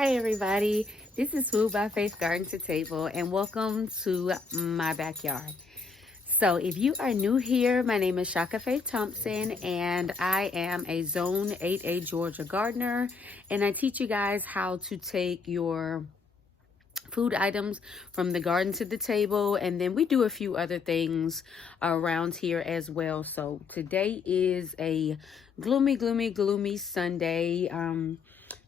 Hi everybody, this is Food by Faith Garden to Table and welcome to my backyard. So if you are new here, my name is Shaka Faith Thompson and I am a Zone 8A Georgia gardener, and I teach you guys how to take your food items from the garden to the table, and then we do a few other things around here as well. So today is a gloomy Sunday.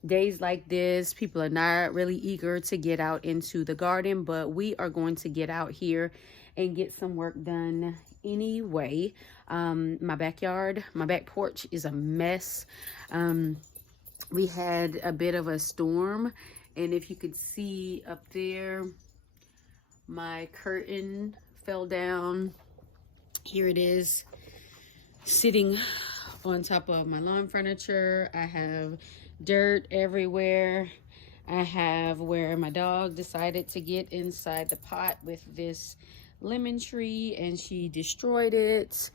Days like this, people are not really eager to get out into the garden, but we are going to get out here and get some work done anyway. My backyard, my back porch is a mess. We had a bit of a storm, and if you could see up there, my curtain fell down. Here it is, sitting on top of my lawn furniture. I have dirt everywhere. I have where my dog decided to get inside the pot with this lemon tree and she destroyed it.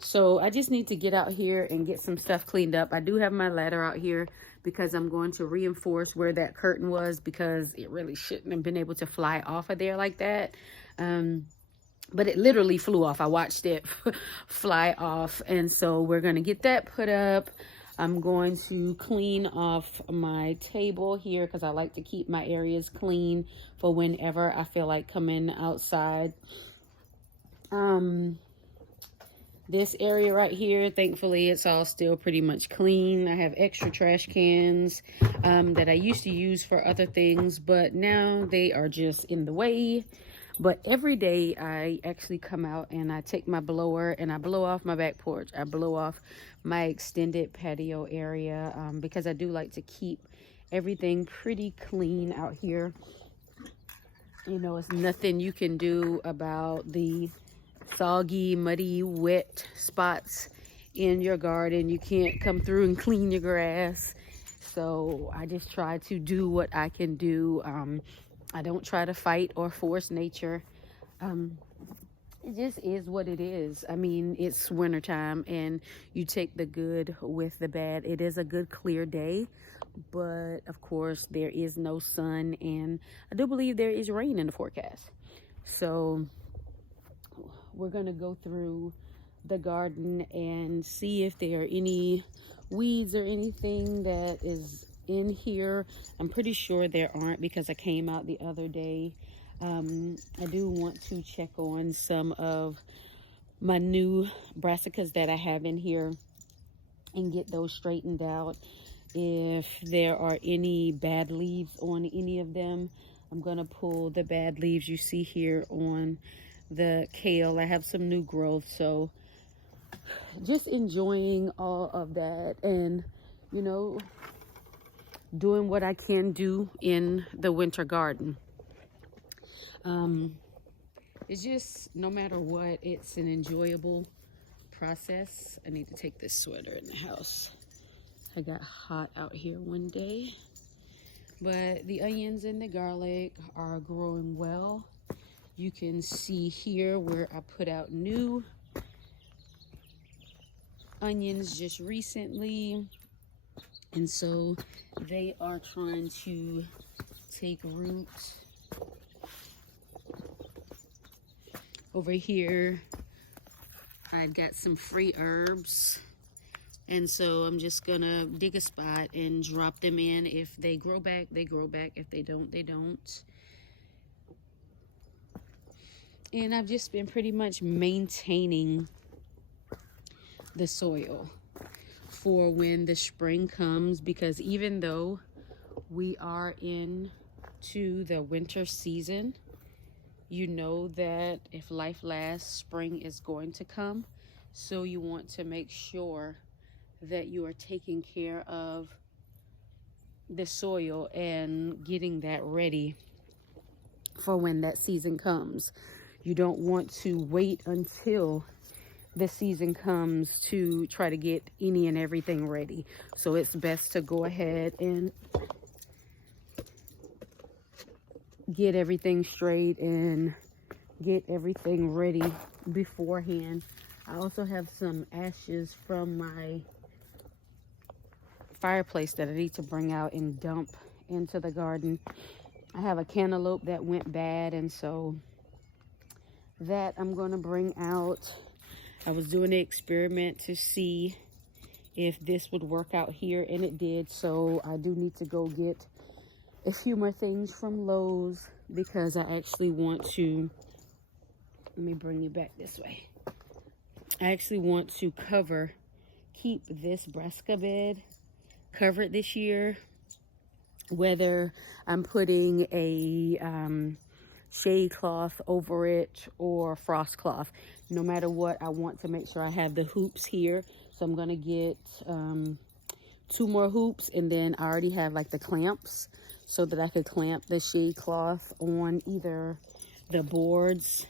So I just need to get out here and get some stuff cleaned up. I do have my ladder out here because I'm going to reinforce where that curtain was, because it really shouldn't have been able to fly off of there like that. But it literally flew off. I watched it fly off. And so we're going to get that put up. I'm going to clean off my table here because I like to keep my areas clean for whenever I feel like coming outside. This area right here, thankfully, it's all still pretty much clean. I have extra trash cans that I used to use for other things, but now they are just in the way. But every day I actually come out and I take my blower and I blow off my back porch. I blow off my extended patio area because I do like to keep everything pretty clean out here. You know, it's nothing you can do about the soggy, muddy, wet spots in your garden. You can't come through and clean your grass. So I just try to do what I can do. I don't try to fight or force nature. It just is what it is. I mean, it's wintertime and you take the good with the bad. It is a good clear day, but of course there is no sun, and I do believe there is rain in the forecast. So we're going to go through the garden and see if there are any weeds or anything that is in here. I'm pretty sure there aren't because I came out the other day. I do want to check on some of my new brassicas that I have in here and get those straightened out. If there are any bad leaves on any of them, I'm going to pull the bad leaves you see here on the kale. I have some new growth, so just enjoying all of that and, you know, doing what I can do in the winter garden. It's just, no matter what, it's an enjoyable process. I need to take this sweater in the house. I got hot out here one day. But the onions and the garlic are growing well. You can see here where I put out new onions just recently. And so they are trying to take root. Over here, I've got some free herbs. And so I'm just gonna dig a spot and drop them in. If they grow back, they grow back. If they don't, they don't. And I've just been pretty much maintaining the soil for when the spring comes, because even though we are into the winter season, you know that if life lasts, spring is going to come. So you want to make sure that you are taking care of the soil and getting that ready for when that season comes. You don't want to wait until the season comes to try to get any and everything ready. So it's best to go ahead and get everything straight and get everything ready beforehand. I also have some ashes from my fireplace that I need to bring out and dump into the garden. I have a cantaloupe that went bad, and so that I'm going to bring out. I was doing an experiment to see if this would work out here, and it did. So I do need to go get a few more things from Lowe's because I actually want to, let me bring you back this way. I actually want to keep this brassica bed covered this year, whether I'm putting a shade cloth over it or frost cloth. No matter what, I want to make sure I have the hoops here. So I'm gonna get 2 more hoops, and then I already have like the clamps so that I could clamp the shade cloth on either the boards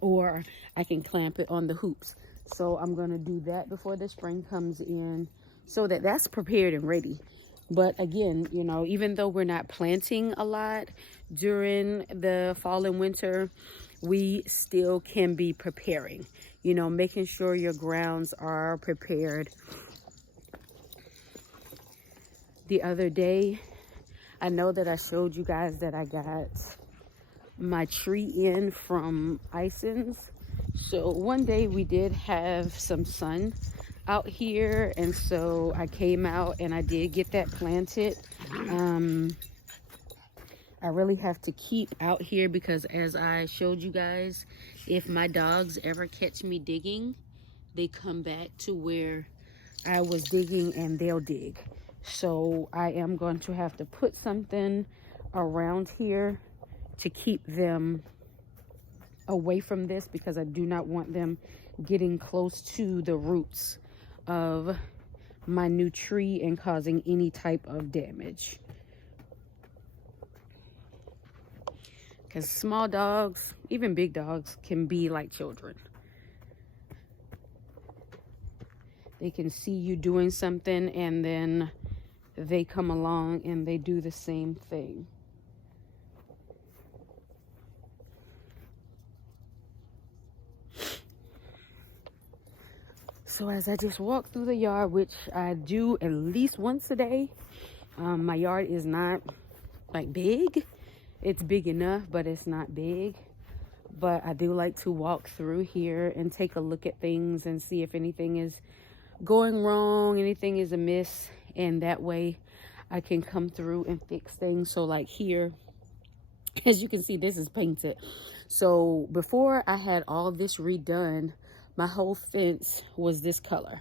or I can clamp it on the hoops. So I'm gonna do that before the spring comes in so that that's prepared and ready. But again, you know, even though we're not planting a lot during the fall and winter, we still can be preparing, you know, making sure your grounds are prepared. The other day, I know that I showed you guys that I got my tree in from Isons. So one day we did have some sun out here, and so I came out and I did get that planted. I really have to keep out here because, as I showed you guys, if my dogs ever catch me digging, they come back to where I was digging and they'll dig. So I am going to have to put something around here to keep them away from this because I do not want them getting close to the roots of my new tree and causing any type of damage. Because small dogs, even big dogs, can be like children. They can see you doing something and then they come along and they do the same thing. So as I just walk through the yard, which I do at least once a day, my yard is not like big. It's big enough, but it's not big. But I do like to walk through here and take a look at things and see if anything is going wrong, anything is amiss, and that way I can come through and fix things. So like here, as you can see, this is painted. So before I had all of this redone, my whole fence was this color.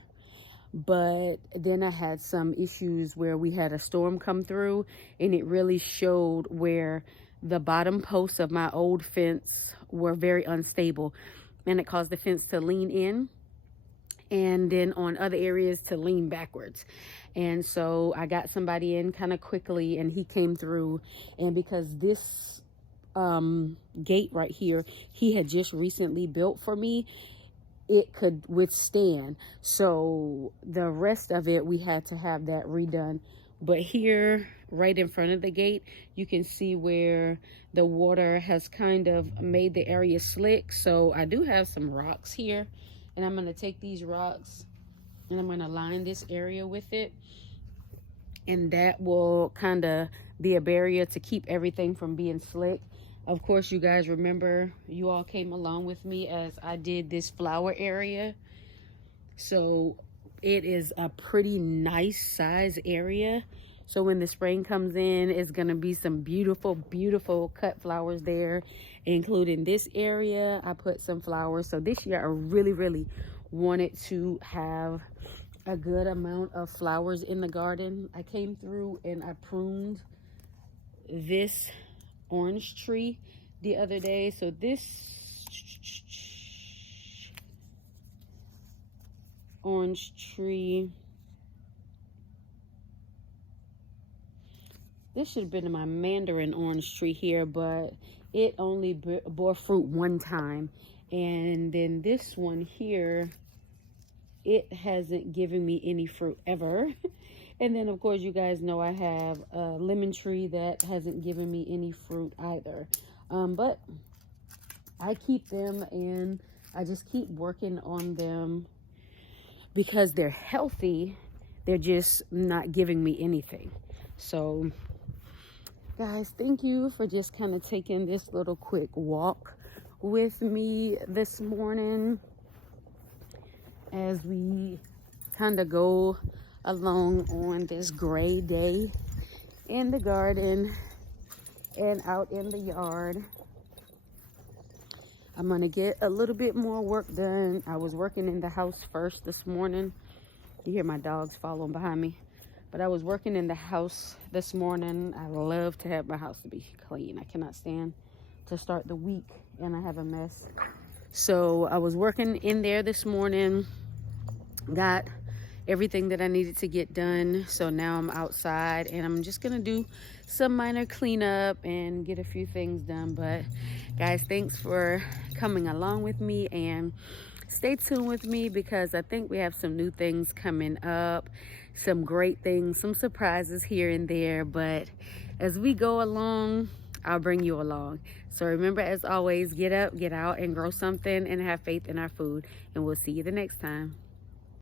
But then I had some issues where we had a storm come through, and it really showed where the bottom posts of my old fence were very unstable, and it caused the fence to lean in and then on other areas to lean backwards. And so I got somebody in kind of quickly, and he came through, and because this gate right here he had just recently built for me, it could withstand. So the rest of it we had to have that redone. But here right in front of the gate, you can see where the water has kind of made the area slick. So I do have some rocks here, and I'm going to take these rocks and I'm going to line this area with it, and that will kind of be a barrier to keep everything from being slick. Of course, you guys remember, you all came along with me as I did this flower area. So it is a pretty nice size area. So when the spring comes in, it's going to be some beautiful, beautiful cut flowers there, including this area. I put some flowers. So this year I really, really wanted to have a good amount of flowers in the garden. I came through and I pruned this orange tree the other day. So this orange tree, this should have been my mandarin orange tree here, but it only bore fruit one time. And then this one here, it hasn't given me any fruit ever. And then of course you guys know I have a lemon tree that hasn't given me any fruit either. But I keep them and I just keep working on them because they're healthy. they're just not giving me anything. So guys, thank you for just kind of taking this little quick walk with me this morning as we kind of go along on this gray day in the garden and out in the yard. I'm gonna get a little bit more work done. I was working in the house first this morning. You hear my dogs following behind me. But I was working in the house this morning. I love to have my house to be clean. I cannot stand to start the week and I have a mess. So I was working in there this morning. Got everything that I needed to get done. So now I'm outside and I'm just gonna do some minor cleanup and get a few things done. But guys, thanks for coming along with me, and stay tuned with me because I think we have some new things coming up, some great things, some surprises here and there. But as we go along, I'll bring you along. So remember, as always, get up, get out, and grow something and have faith in our food. And we'll see you the next time.